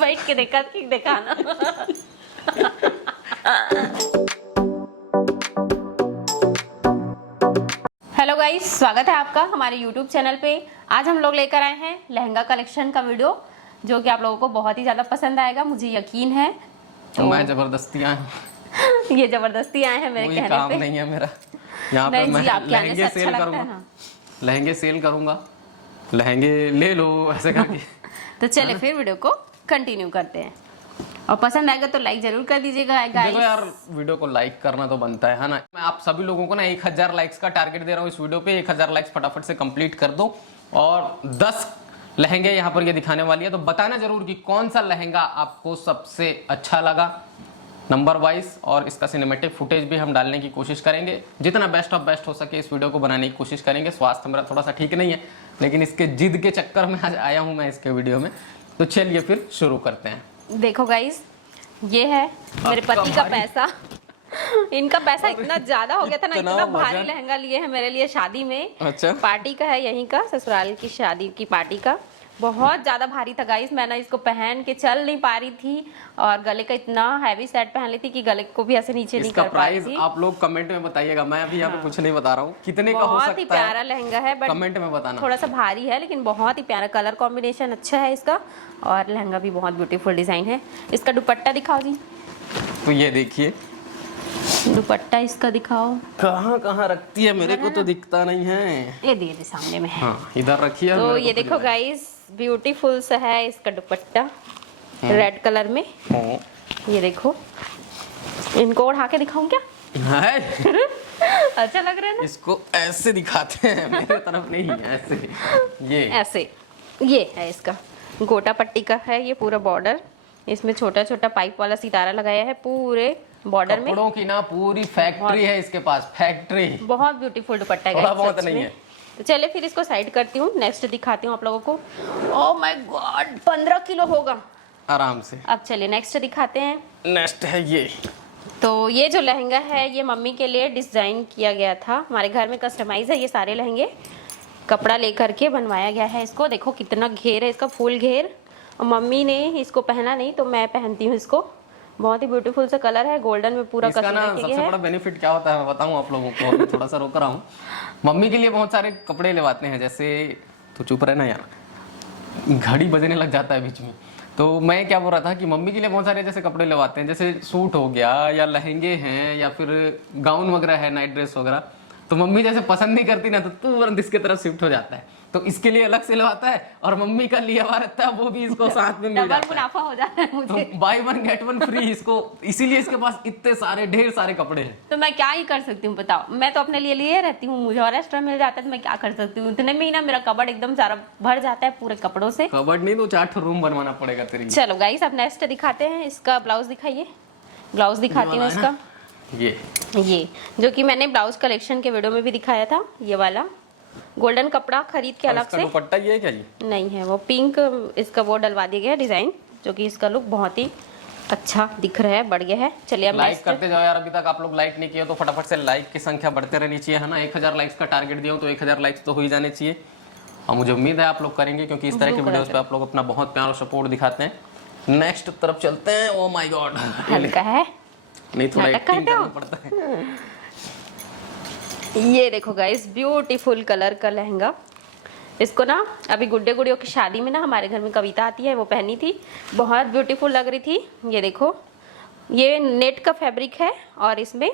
बैठ के दिखाना। हेलो गाइस, स्वागत है आपका हमारे YouTube चैनल पे। आज हम लोग लेकर आए हैं लहंगा कलेक्शन का वीडियो, जो कि आप लोगों को बहुत ही ज़्यादा पसंद आएगा, मुझे यकीन है। तो मैं जबरदस्ती आया ये जबरदस्ती आए हैं मेरे कहने काम पे। नहीं है मेरा यहाँ पे। मैं लहंगे सेल करूंगा, लहंगे सेल करूंगा, लहंगे ले लो ऐसे करके। तो चले फिर वीडियो को कंटिन्यू करते हैं, और पसंद आएगा तो लाइक जरूर कर दीजिएगा गाइस। देखो यार, वीडियो को लाइक करना तो बनता है ना। मैं आप सभी लोगों को ना 1000 लाइक्स का टारगेट दे रहा हूँ इस वीडियो पे। 1000 लाइक्स फटाफट से कंप्लीट कर दो, और 10 लहंगे यहाँ पर ये दिखाने वाली है। तो बताना जरूर कि कौन सा लहंगा आपको सबसे अच्छा लगा नंबर वाइज, और इसका सिनेमैटिक फुटेज भी हम डालने की कोशिश करेंगे। जितना बेस्ट ऑफ बेस्ट हो सके इस वीडियो को बनाने की कोशिश करेंगे। स्वास्थ्य मेरा थोड़ा सा ठीक नहीं है, लेकिन इसके जिद के चक्कर में आज आया हूँ मैं इसके वीडियो में। तो चलिए फिर शुरू करते हैं। देखो गाइस, ये है मेरे पति का पैसा। इनका पैसा इतना ज्यादा हो गया था ना, इतना भारी लहंगा लिए हैं मेरे लिए शादी में। अच्छा, पार्टी का है, यहीं का ससुराल की शादी की पार्टी का। बहुत ज्यादा भारी था गाइस, मैं ना इसको पहन के चल नहीं पा रही थी, और गले का इतना हैवी सेट पहन ली थी कि गले को भी ऐसे नीचे नहीं कर पा रही थी। आप लोग कमेंट में बताइएगा, मैं अभी यहाँ पे कुछ नहीं बता रहा हूँ कितने का हो सकता है। बहुत ही प्यारा लहंगा है, बट कमेंट में बताना। थोड़ा सा भारी है, लेकिन बहुत ही प्यारा कलर कॉम्बिनेशन अच्छा है इसका, और लहंगा भी बहुत ब्यूटीफुल डिजाइन है। इसका दुपट्टा दिखाओ जी। तो ये देखिए दुपट्टा इसका दिखाओ। कहाँ रखती है, मेरे को तो दिखता नहीं है। ये दे सामने में है। हाँ, इधर रखिए। तो ये देखो गाइस, ब्यूटीफुल सा है इसका दुपट्टा, रेड कलर में। ये देखो, इनको उठा के दिखाऊं क्या? अच्छा लग रहा है ना? इसको ऐसे दिखाते हैं, मेरे तरफ नहीं, ऐसे। ये ऐसे, ये है इसका गोटा पट्टी का है ये पूरा बॉर्डर। इसमें छोटा छोटा पाइप वाला सितारा लगाया है पूरे बॉर्डर में। कपड़ों की ना पूरी फैक्ट्री है इसके पास, फैक्ट्री। बहुत ब्यूटीफुल दुपट्टा है, थोड़ा बहुत नहीं है। तो चले फिर इसको साइड करती हूँ, नेक्स्ट दिखाती हूँ आप लोगों को। ओह माय गॉड, 15 किलो होगा आराम से। अब चलिए नेक्स्ट दिखाते हैं। नेक्स्ट है ये। तो ये जो लहंगा है ये मम्मी के लिए डिजाइन किया गया था, हमारे घर में कस्टमाइज है ये सारे लहंगे, कपड़ा लेकर के बनवाया गया है इसको। देखो कितना घेर है इसका, फुल घेर। और मम्मी ने इसको पहना नहीं तो मैं पहनती हूँ इसको। बहुत ही ब्यूटीफुल सा कलर है, गोल्डन में पूरा इसका ना सबसे बड़ा बेनिफिट क्या होता है मैं बताऊं आप लोगों को, अभी थोड़ा सा रोक रहा हूँ। मम्मी के लिए बहुत सारे कपड़े लेवाते हैं, जैसे, तो चुप रहे ना यार, घड़ी बजने लग जाता है बीच में। तो मैं क्या बोल रहा था कि मम्मी के लिए बहुत सारे जैसे कपड़े लेवाते हैं, जैसे सूट हो गया, या लहंगे हैं, या फिर गाउन वगैरह है, नाइट ड्रेस वगैरह। तो मम्मी जैसे पसंद नहीं करती ना, तो तुरंत इसके तरफ शिफ्ट हो जाता है। तो इसके लिए अलग से लवाता है, और मम्मी का लिया हुआ रहता है वो भी इसको साथ में मिल जाता है। मुनाफा हो जाता है मुझे। तो बाय 1 गेट 1 फ्री इसको, इसीलिए इसके पास इतने सारे ढेर सारे कपड़े हैं। तो मैं क्या ही कर सकती हूँ बताओ, मैं तो अपने लिए लिए रहती हूँ, मुझे और एक्स्ट्रा मिल जाता है तो मैं क्या कर सकती हूँ। इतने में ही ना मेरा कबर्ड एकदम सारा भर जाता है पूरे कपड़ों से। कबर्ड नहीं तो 4 रूम बनवाना पड़ेगा तेरे लिए। चलो गाइस, अब नेक्स्ट दिखाते हैं। इसका ब्लाउज दिखाइए। ब्लाउज दिखाती हूँ इसका। ये जो कि मैंने ब्लाउज कलेक्शन के वीडियो में भी दिखाया था, ये वाला गोल्डन कपड़ा खरीद के अलग से। दुपट्टा ये है क्या जी? नहीं है, वो पिंक इसका वो डलवा दिया गया डिजाइन, जो कि इसका लुक बहुत ही अच्छा दिख रहा है, बढ़ गया है। चलिए अब लाइक करते जाओ यार, अभी तक आप लोग लाइक नहीं किए तो फटाफट से लाइक की संख्या बढ़ते रहनी चाहिए, है ना। 1000 लाइक्स का टारगेट दिया हूँ तो 1000 लाइक्स तो हो ही जाने चाहिए, और मुझे उम्मीद है आप लोग करेंगे, क्योंकि इस तरह के वीडियोस पे आप लोग अपना बहुत प्यार और सपोर्ट दिखाते हैं। नेक्स्ट तरफ चलते हैं। ओ माय गॉड, हल्का है नहीं, थोड़ा एक्टिंग करना पड़ता है। ये देखो गाइस, ब्यूटीफुल कलर का लहंगा। इसको ना अभी गुड्डे गुड़ियों की शादी में ना हमारे घर में कविता आती है, वो पहनी थी, बहुत ब्यूटीफुल लग रही थी। ये देखो, ये नेट का फैब्रिक है, और इसमें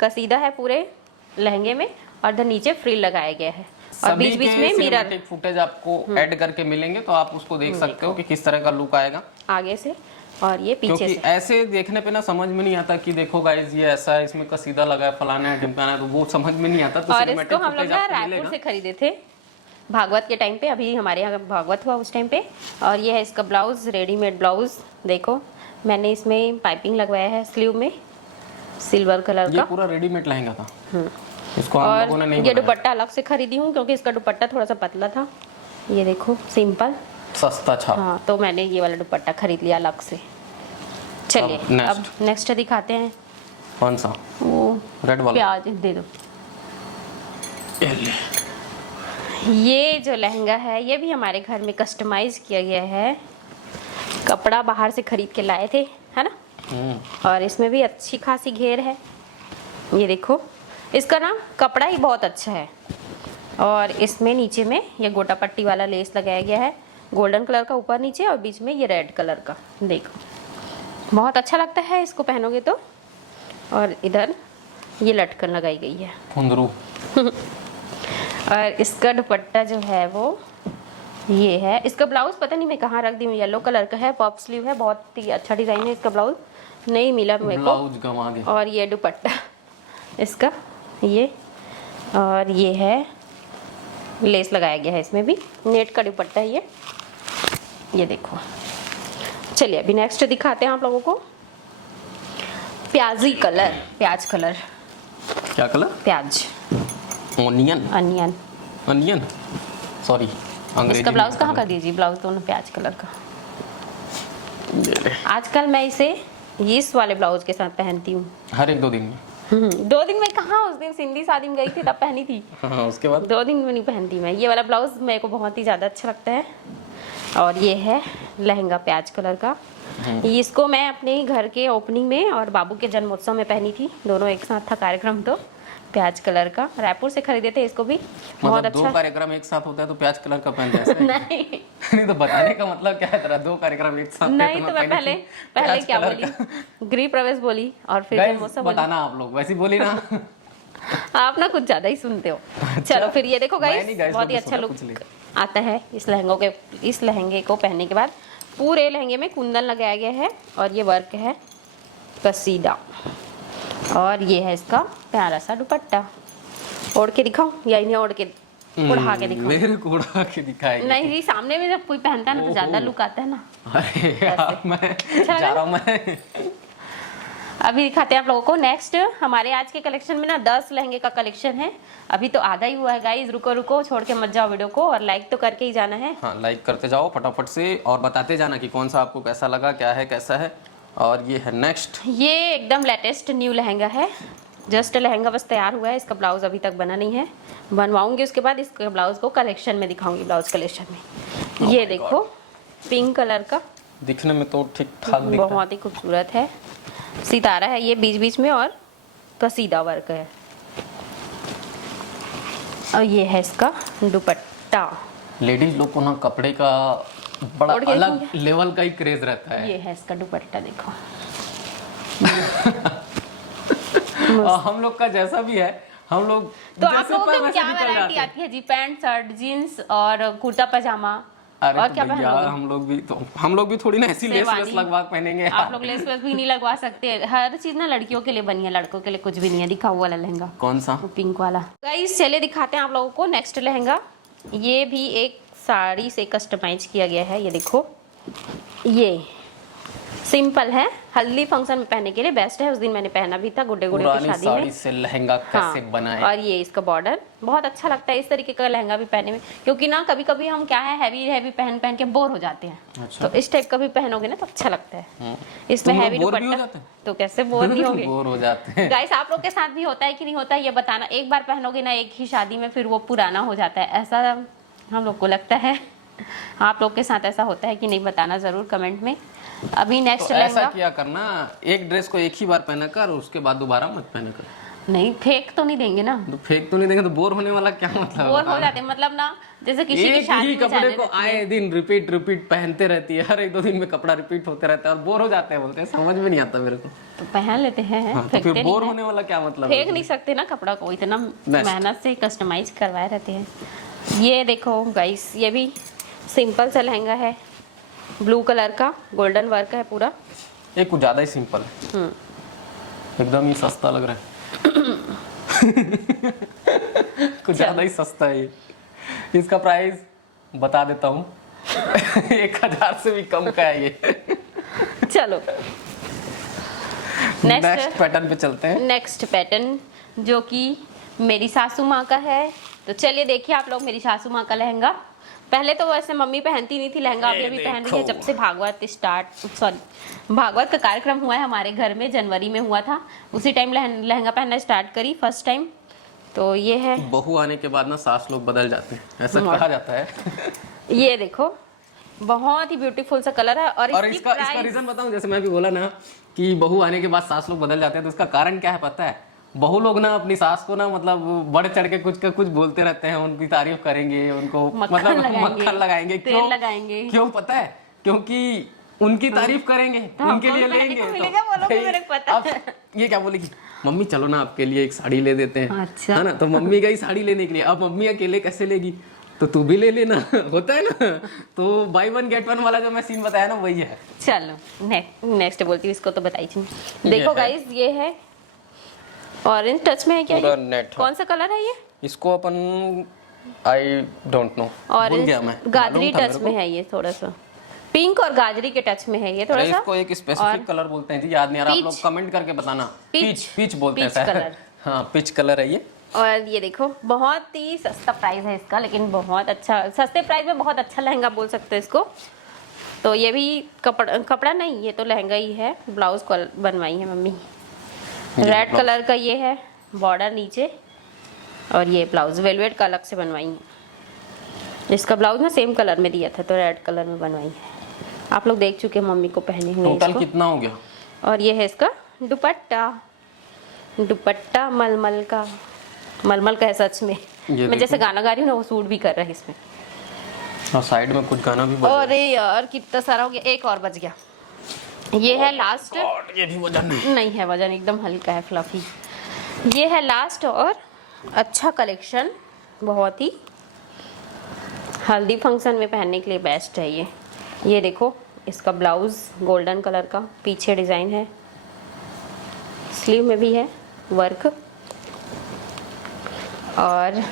कसीदा है पूरे लहंगे में, और इधर नीचे फ्रिल लगाया गया है, और बीच बीच में मिरर फुटेज आपको ऐड करके मिलेंगे, तो आप उसको देख सकते हो कि किस तरह का लुक आएगा आगे से और ये पीछे क्योंकि से। ऐसे देखने पे ना समझ में नहीं आता कि देखो गाइस ये ऐसा है, इसमें कसीदा लगा है, फलाना है, ढिमकाना है, तो वो समझ में नहीं आता। तो और इसको हम लोग ना रायपुर से खरीदे थे भागवत के टाइम पे, अभी हमारे यहाँ भागवत हुआ उस टाइम पे। और ये है इसका ब्लाउज, रेडीमेड ब्लाउज। देखो मैंने इसमें पाइपिंग लगवाया है स्लीव में, सिल्वर कलर का। ये पूरा रेडीमेड लहंगा था। इसको और हम लोगों ने नहीं ये दुपट्टा अलग से खरीदी हूँ, क्योंकि इसका दुपट्टा थोड़ा सा पतला था। ये देखो सिंपल सस्ता छाप। हाँ, तो मैंने ये वाला दुपट्टा खरीद लिया अलग से। चलिए अब नेक्स्ट दिखाते हैं। कौन सा? वो रेड वाला। प्याज दे दो। ये जो लहंगा है ये भी हमारे घर में कस्टमाइज किया गया है। कपड़ा बाहर से खरीद के लाए थे, है ना। और इसमें भी अच्छी खासी घेर है, ये देखो। इसका ना कपड़ा ही बहुत अच्छा है। और इसमें नीचे में ये गोटा पट्टी वाला लेस लगाया गया है, गोल्डन कलर का ऊपर नीचे, और बीच में ये रेड कलर का। देखो बहुत अच्छा लगता है इसको पहनोगे तो। और इधर ये लटकन लगाई गई है फुंदरू। और इसका दुपट्टा जो है वो ये है। इसका ब्लाउज पता नहीं मैं कहाँ रख दी हूँ, येलो कलर का है, पॉप स्लीव है, बहुत ही अच्छा डिजाइन है। इसका ब्लाउज नहीं मिला मेरे को, ब्लाउज गंवा गए। और ये दुपट्टा इसका ये, और ये है लेस लगाया गया है, इसमें भी नेट का दुपट्टा है ये देखो। चलिए अभी नेक्स्ट दिखाते हैं आप लोगों को। प्याजी कलर, प्याज कलर। क्या कलर? प्याज, ओनियन, अनियन। अनियन, सॉरी अंग्रेजी। इसका ब्लाउज कहाँ का दीजिए, ब्लाउज दोनों प्याज कलर का। आजकल मैं इसे इस वाले ब्लाउज के साथ पहनती हूँ हर एक 2 दिन में। 2 दिन में कहाँ, उस दिन सिंधी शादी में गई थी तब पहनी थी। हाँ, उसके बाद 2 दिन में नहीं पहनती मैं। ये वाला ब्लाउज मेरे को बहुत ही ज़्यादा अच्छा लगता है। और ये है लहंगा प्याज कलर का। इसको मैं अपने घर के ओपनिंग में और बाबू के जन्मोत्सव में पहनी थी, दोनों एक साथ था कार्यक्रम। तो प्याज कलर का रायपुर से खरीदे थे इसको भी, बहुत मतलब अच्छा। 2 कार्यक्रम एक साथ होता है तो प्याज कलर का पहनते हैं ऐसा? नहीं नहीं तो बताने का मतलब क्या है तेरा? 2 कार्यक्रम एक साथ नहीं, तो मैं पहले क्या बोली, गृह प्रवेश बोली और फिर जन्मोत्सव बोली। बताना आप लोग वैसी बोली ना। आप ना कुछ ज्यादा ही सुनते हो। चलो फिर ये देखो गाइस, बहुत ही अच्छा लुक आता है इस लहंगे को पहनने के बाद। पूरे लहंगे में कुंदन लगाया गया है और ये वर्क है कसीदा। और ये है इसका प्यारा सा दुपट्टा। ओढ़ के दिखाऊं या इन्हें ओढ़ के उड़ा के दिखाऊं? मेरे को उड़ा के दिखाएगी। नहीं जी, सामने में जब कोई पहनता है ना तो ज्यादा लुक आता है ना। अरे यार मैं जा रहा हूं मैं। अभी दिखाते हैं आप लोगों को नेक्स्ट। हमारे आज के कलेक्शन में ना 10 लहंगे का कलेक्शन है। अभी तो आधा ही हुआ है गाइस, रुको छोड़ के मत जाओ वीडियो को, और लाइक तो करके ही जाना है। हाँ, लाइक करते जाओ फटाफट से और बताते जाना कि कौन सा आपको कैसा लगा, क्या है कैसा है। और ये है नेक्स्ट, ये एकदम लेटेस्ट न्यू लहंगा है। जस्ट लहंगा बस तैयार हुआ है, इसका ब्लाउज अभी तक बना नहीं है, बनवाऊंगी उसके बाद इसके ब्लाउज को कलेक्शन में दिखाऊंगी, ब्लाउज कलेक्शन में। ये देखो पिंक कलर का, दिखने में तो ठीक ठाक दिख रहा है। बहुत ही खूबसूरत है, सितारा है ये बीच बीच में और कसीदा वर्क है। और ये है इसका दुपट्टा। लेडीज लोग को ना कपड़े का बड़ा अलग लेवल का ही क्रेज रहता है। ये है इसका दुपट्टा देखो। और हम लोग का जैसा भी है, हम लोग तो आप लोगों को क्या वैरायटी आती है जी? पैंट शर्ट जीन्स और कुर्ता पजामा। अरे और तो क्या भैया हम लोग भी थोड़ी ना ऐसी लेस वेस लगवा पहनेंगे। आप लोग लेस वेस भी नहीं लगवा सकते। हर चीज ना लड़कियों के लिए बनी है, लड़कों के लिए कुछ भी नहीं है। दिखाओ वाला लहंगा, कौन सा? पिंक वाला। गाइस चले दिखाते हैं आप लोगों को नेक्स्ट लहंगा। ये भी एक साड़ी से कस्टमाइज किया गया है। ये देखो, ये सिंपल है, हल्दी फंक्शन में पहनने के लिए बेस्ट है। उस दिन मैंने पहना भी था गुड्डे की शादी साड़ी में। से लहंगा कैसे बनाए। और ये इसका बॉर्डर बहुत अच्छा लगता है इस तरीके का लहंगा भी पहनने में, क्योंकि ना कभी कभी हम क्या है हैवी पहन के बोर हो जाते हैं। अच्छा। तो इस टाइप का भी पहनोगे ना तो अच्छा लगता है। इसमें हैवी दुपट्टा तो कैसे बोर नहीं होगे? बोर हो जाते हैं। गाइस आप लोग के साथ भी होता है कि नहीं होता है ये बताना। एक बार पहनोगे ना एक ही शादी में, फिर वो पुराना हो जाता है, ऐसा हम लोग को लगता है। आप लोग के साथ ऐसा होता है कि नहीं, बताना जरूर कमेंट में। अभी नेक्स्ट तो ऐसा किया करना, एक ड्रेस को एक ही बार पहना कर, उसके बाद दोबारा मत पहना कर। नहीं, फेंक तो नहीं देंगे ना। तो फेंक तो नहीं देंगे तो बोर होने वाला क्या मतलब? बोर हो जाते हैं मतलब ना, जैसे किसी की एक शादी ही में कपड़े जाने को आए दिन रिपीट पहनते रहती है, हर 1-2 दिन में कपड़ा रिपीट होते रहता है और बोर हो जाते हैं, बोलते हैं। समझ में नहीं आता मेरे को। तो पहन लेते हैं। हाँ, तो फिर बोर होने वाला क्या मतलब? फेंक नहीं सकते ना कपड़ा को, इतना मेहनत से कस्टमाइज करवाए रहते हैं। ये देखो गाइस, ये भी सिंपल सा लहंगा है, ब्लू कलर का, गोल्डन वर्क है पूरा। ये कुछ ज्यादा ही सिंपल है, एकदम ही सस्ता लग रहा है। कुछ ज्यादा ही सस्ता है ये। इसका प्राइस बता देता हूँ। 1000 से भी कम का है ये। चलो नेक्स्ट पैटर्न पे चलते हैं। नेक्स्ट पैटर्न जो कि मेरी सासू माँ का है। तो चलिए देखिए आप लोग मेरी सासू माँ का लहंगा। पहले तो वैसे मम्मी पहनती नहीं थी लहंगा, अभी अभी पहन रही है जब से भागवत का कार्यक्रम हुआ है हमारे घर में, जनवरी में हुआ था, उसी टाइम लहंगा पहनना स्टार्ट करी फर्स्ट टाइम। तो ये है, बहू आने के बाद ना सास लोग बदल जाते हैं, ऐसा कहा जाता है। ये देखो बहुत ही ब्यूटीफुल सा कलर है। और इसका रीजन बताऊं, जैसे मैं भी बोला ना कि बहू आने के बाद सास लोग बदल जाते हैं, तो इसका कारण क्या है पता है? बहू लोग ना अपनी सास को ना मतलब बढ़ चढ़ के कुछ का कुछ बोलते रहते हैं, उनकी तारीफ करेंगे, उनको मतलब मक्खन लगाएंगे, तेल लगाएंगे। क्यों पता है? क्योंकि उनकी तारीफ करेंगे तो उनके लिए लेंगे। अब ये क्या बोलेगी, मम्मी चलो ना आपके लिए एक साड़ी ले देते हैं, अच्छा। है ना? तो मम्मी गई साड़ी लेने के लिए, अब मम्मी अकेले कैसे लेगी, तो तू भी ले लेना होता है ना। तो बाई वन गेट वन वाला जो मैं सीन बताया ना वही है। चलो नेक्स्ट बोलती हूँ, इसको तो बताई थी। देखो गाइस, ये है ऑरेंज टच में है क्या? पूरा ये नेट कौन सा कलर है ये? इसको अपन आई डोंट नो, भूल गया मैं। गाजरी टच में है ये, थोड़ा सा पिंक और गाजरी के टच में है ये थोड़ा सा। इसको एक स्पेसिफिक कलर बोलते हैं जी, याद नहीं आ रहा, आप लोग कमेंट करके बताना। पीच बोलते हैं शायद। हाँ, पीच कलर है ये। और ये देखो, बहुत ही सस्ता प्राइस है इसका, लेकिन बहुत अच्छा, सस्ते प्राइस में बहुत अच्छा लहंगा बोल सकते हैं इसको। तो ये भी कपड़ा नहीं, ये तो लहंगा ही है। ब्लाउज बनवाई है मम्मी, रेड कलर का ये है बॉर्डर नीचे, और ये ब्लाउज वेलवेट का अलग से बनवाई है। इसका ब्लाउज ना सेम कलर में दिया था, तो रेड कलर में बनवाई है। आप लोग देख चुके हैं मम्मी को पहने हुए। टोटल कितना हो गया? और ये है इसका दुपट्टा मलमल का है सच में। मैं जैसे गाना गा रही हूँ ना, वो सूट भी कर रहा है इसमें। और साइड में कुछ गाना भी बज रहा है। अरे यार कितना सारा हो गया, एक और बच गया। ये है लास्ट। ये भी वजन नहीं है, वजन एकदम हल्का है, फ्लफी। ये है लास्ट और अच्छा कलेक्शन, बहुत ही हल्दी फंक्शन में पहनने के लिए बेस्ट है ये। ये देखो, इसका ब्लाउज गोल्डन कलर का, पीछे डिजाइन है, स्लीव में भी है वर्क, और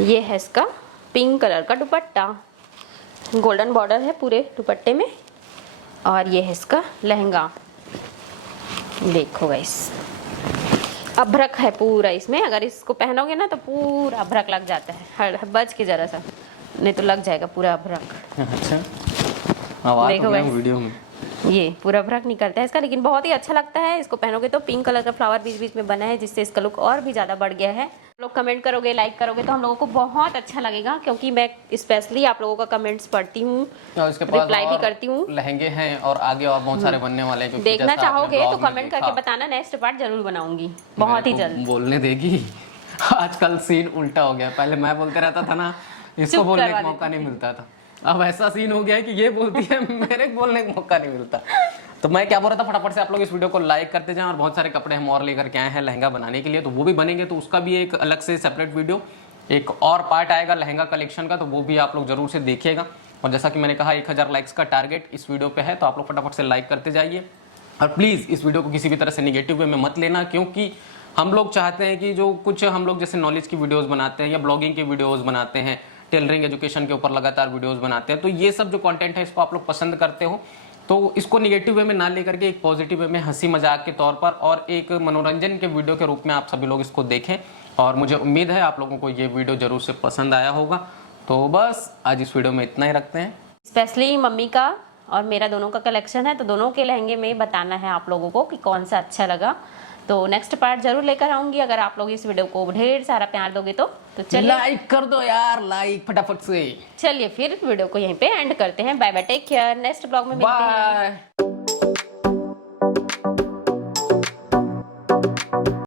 ये है इसका पिंक कलर का दुपट्टा, गोल्डन बॉर्डर है पूरे दुपट्टे में, और ये है इसका लहंगा। देखो गाइस, अभ्रक है पूरा इसमें। अगर इसको पहनोगे ना तो पूरा अभ्रक लग जाता है, बच के जरा सा, नहीं तो लग जाएगा पूरा अभ्रक। अच्छा, आवाज देखो गाइस वीडियो में ये पूरा अभ्रक निकलता है इसका, लेकिन बहुत ही अच्छा लगता है इसको पहनोगे तो। पिंक कलर का फ्लावर बीच बीच में बना है, जिससे इसका लुक और भी ज़्यादा बढ़ गया है। आप लोग कमेंट करोगे, लाइक करोगे तो हम लोगों को बहुत अच्छा लगेगा, क्योंकि मैं स्पेशली आप लोगों का कमेंट्स पढ़ती हूँ, रिप्लाई भी करती हूँ। लहंगे हैं और आगे और बहुत सारे बनने वाले हैं। देखना चाहोगे तो कमेंट करके बताना, नेक्स्ट पार्ट जरूर बनाऊंगी बहुत ही जल्द। बोलने देगी, आजकल सीन उल्टा हो गया। पहले मैं बोलते रहता था ना, इसको बोलने का मौका नहीं मिलता था। अब ऐसा सीन हो गया है कि ये बोलती है, मेरे को बोलने का मौका नहीं मिलता। तो मैं क्या बोल रहा था, फटाफट से आप लोग इस वीडियो को लाइक करते जाएं। और बहुत सारे कपड़े हम और लेकर के आए हैं लहंगा बनाने के लिए, तो वो भी बनेंगे, तो उसका भी एक अलग से सेपरेट वीडियो, एक और पार्ट आएगा लहंगा कलेक्शन का, तो वो भी आप लोग जरूर से देखिएगा। और जैसा कि मैंने कहा 1000 लाइक्स का टारगेट इस वीडियो पे है, तो आप लोग फटाफट से लाइक करते जाइए। और प्लीज़ इस वीडियो को किसी भी तरह से निगेटिव वे में मत लेना, क्योंकि हम लोग चाहते हैं कि जो कुछ हम लोग जैसे नॉलेज की वीडियोस बनाते हैं या ब्लॉगिंग की वीडियोस बनाते हैं, टेलरिंग एजुकेशन के ऊपर लगातार वीडियोस बनाते हैं, तो ये सब जो कंटेंट है इसको आप लोग पसंद करते हो, तो इसको निगेटिव वे में ना लेकर के एक पॉजिटिव वे में हंसी मजाक के तौर पर और एक मनोरंजन के वीडियो के रूप में आप सभी लोग इसको देखें। और मुझे उम्मीद है आप लोगों को ये वीडियो जरूर से पसंद आया होगा। तो बस आज इस वीडियो में इतना ही रखते हैं। स्पेशली मम्मी का और मेरा दोनों का कलेक्शन है, तो दोनों के लहंगे में बताना है आप लोगों को कि कौन सा अच्छा लगा। तो नेक्स्ट पार्ट जरूर लेकर आऊंगी, अगर आप लोग इस वीडियो को ढेर सारा प्यार दोगे तो चलिए लाइक कर दो यार, लाइक फटाफट से। चलिए फिर वीडियो को यहीं पे एंड करते हैं। Bye bye, take care, next blog में मिलते हैं। बाय।